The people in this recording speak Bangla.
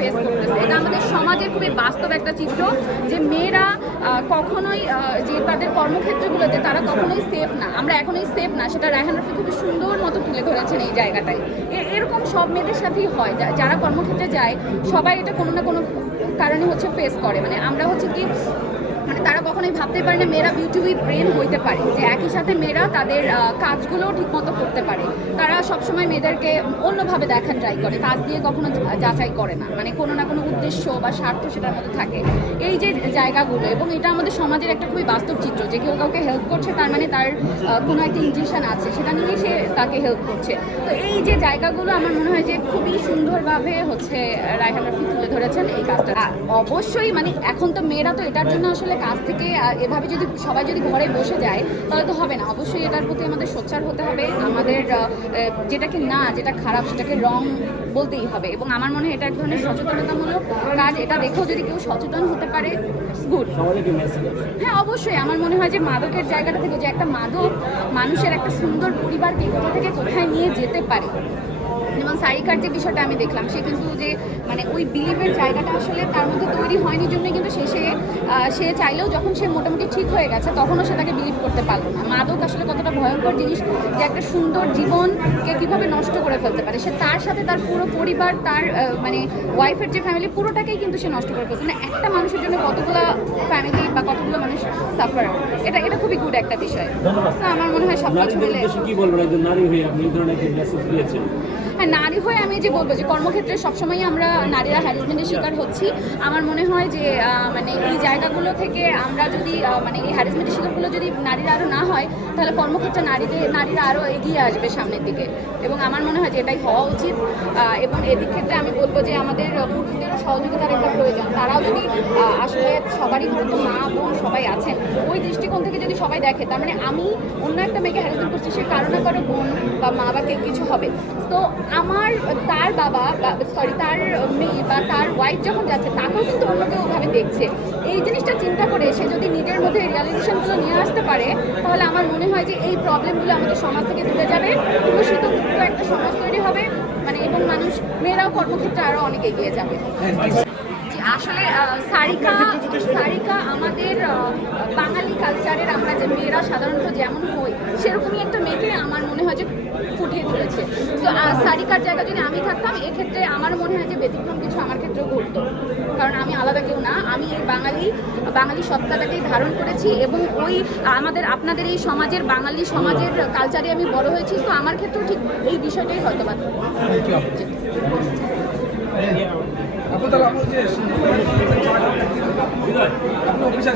ফেস করতেছে। এটা আমাদের সমাজের খুবই বাস্তব একটা চিত্র যে মেয়েরা কখনোই যে তাদের কর্মক্ষেত্রগুলোতে তারা কখনোই সেফ না। আমরা এখনই সেফ না, সেটা রায়হান রফি খুবই সুন্দর মতো তুলে ধরেছেন এই জায়গাটায়। এরকম সব মেয়েদের সাথেই হয়। যারা কর্মক্ষেত্রে যায়, সবাই এটা কোনো না কোনো কারণে হচ্ছে ফেস করে। মানে আমরা হচ্ছে কি মানে তারা কখনোই ভাবতে পারে না, মেয়েরা বিউটি উইথ ব্রেন হইতে পারে, যে একই সাথে মেয়েরা তাদের কাজগুলোও ঠিকমতো করতে পারে। তারা সবসময় মেয়েদেরকে অন্যভাবে দেখার ট্রাই করে, কাজ দিয়ে কখনো যাচাই করে না। মানে কোনো না কোনো উদ্দেশ্য বা স্বার্থ সেটার মধ্যে থাকে। এই যে জায়গাগুলো এবং এটা আমাদের সমাজের একটা খুবই বাস্তব চিত্র, যে কেউ কাউকে হেল্প করছে, তার মানে তার কোনো একটা ইনজেকশন আছে, সেটা নিয়ে সে তাকে হেল্প করছে। তো এই যে জায়গাগুলো আমার মনে হয় যে খুবই সুন্দরভাবে হচ্ছে, রায়হান রফি তুলে ধরেছেন এই কাজটা। অবশ্যই মানে এখন তো মেয়েরা তো এটার জন্য আসলে কাজ থেকে এভাবে যদি সবাই যদি ঘরে বসে যায়, তাহলে তো হবে না। অবশ্যই এটার প্রতি আমাদের সোচ্চার হতে হবে। আমাদের যেটাকে না, যেটা খারাপ, সেটাকে রং বলতেই হবে। এবং আমার মনে হয় এটা এক ধরনের সচেতনতামূলক কাজ। এটা দেখেও যদি কেউ সচেতন হতে পারে, গুড। হ্যাঁ অবশ্যই। আমার মনে হয় যে মাদকের জায়গাটা থেকে যে একটা মাদক মানুষের একটা সুন্দর পরিবারকে কোথা থেকে কোথায় নিয়ে যেতে পারে। যেমন সারিকার যে বিষয়টা আমি দেখলাম সে কিন্তু যে মানে ওই বিলিভের জায়গাটা আসলে তার মধ্যে তৈরি হয়নি জন্য কিন্তু শেষে সে চাইলেও যখন সে মোটামুটি ঠিক হয়ে গেছে তখনও সে তাকে বিলিভ করতে পারল না। মাদক আসলে কতটা ভয়ঙ্কর জিনিস যে একটা সুন্দর জীবনকে কীভাবে নষ্ট করে ফেলতে পারে। সে তার সাথে তার পুরো পরিবার তার মানে ওয়াইফের যে ফ্যামিলি পুরোটাকেই কিন্তু সে নষ্ট করে ফেলছে। মানে একটা মানুষের জন্য কতগুলো ফ্যামিলি বা কতগুলো মানুষ সাফার এটা এটা খুবই গুড একটা বিষয়। আমার মনে হয় সব কিছু মিলে কি বলবেন? একজন নারী হয়ে আপনি এই ধরনের মেসেজ দিয়েছেন। হ্যাঁ নারী হয়ে আমি যে বলব যে কর্মক্ষেত্রে সবসময় আমরা নারীরা হ্যারাসমেন্টের শিকার হচ্ছি। আমার মনে হয় যে মানে এই জায়গাগুলো থেকে আমরা যদি মানে এই হ্যারাসমেন্টের শিকারগুলো যদি নারীরা আরও না হয়, তাহলে কর্মক্ষেত্রে নারীদের, নারীরা আরও এগিয়ে আসবে সামনের দিকে। এবং আমার মনে হয় যে এটাই হওয়া উচিত। এবং এদিক ক্ষেত্রে আমি বলব যে আমাদের পুরুষদেরও সহযোগিতার একটা প্রয়োজন। তারাও যদি আসলে সবারই হয়তো মা, বোন সবাই আছেন, ওই দৃষ্টিকোণ থেকে যদি সবাই দেখে, তার মানে আমি অন্য একটা মেয়েকে হ্যারাসমেন্ট করছি, সে কারও না কারও বোন বা মা বা কেউ কিছু হবে। তো আমার তার বাবা সরি তার মেয়ে বা তার ওয়াইফ যখন যাচ্ছে, তাকেও কিন্তু অন্য কেউ ওভাবে দেখছে। এই জিনিসটা চিন্তা করে সে যদি নিজের মধ্যে রিয়ালাইজেশনগুলো নিয়ে আসতে পারে, তাহলে আমার মনে হয় যে এই প্রবলেমগুলো আমাদের সমাজ থেকে দূরে যাবে। মুক্ত একটা সমাজ তৈরি হবে মানে এবং মানুষ, মেয়েরাও কর্মক্ষেত্রে আরও অনেক এগিয়ে যাবে। আসলে সারিকা সারিকা আমাদের বাঙালি কালচারের আমরা যে মেয়েরা সাধারণত যেমন হই সেরকমই একটা মেয়েকে আমার মনে হয় যে ফুটিয়ে তুলেছে। তো সারিকার জায়গা যদি আমি থাকতাম এক্ষেত্রে আমার মনে হয় যে ব্যতিক্রম কিছু আমার ক্ষেত্রেও ঘটতো। কারণ আমি আলাদা কেউ না আমি এই বাঙালি বাঙালি সত্তাটাকেই ধারণ করেছি এবং ওই আমাদের আপনাদের এই সমাজের বাঙালি সমাজের কালচারে আমি বড় হয়েছি। তো আমার ক্ষেত্রেও ঠিক এই বিষয়টাই হয়তো বা তাহলে আপনার যে অফিসার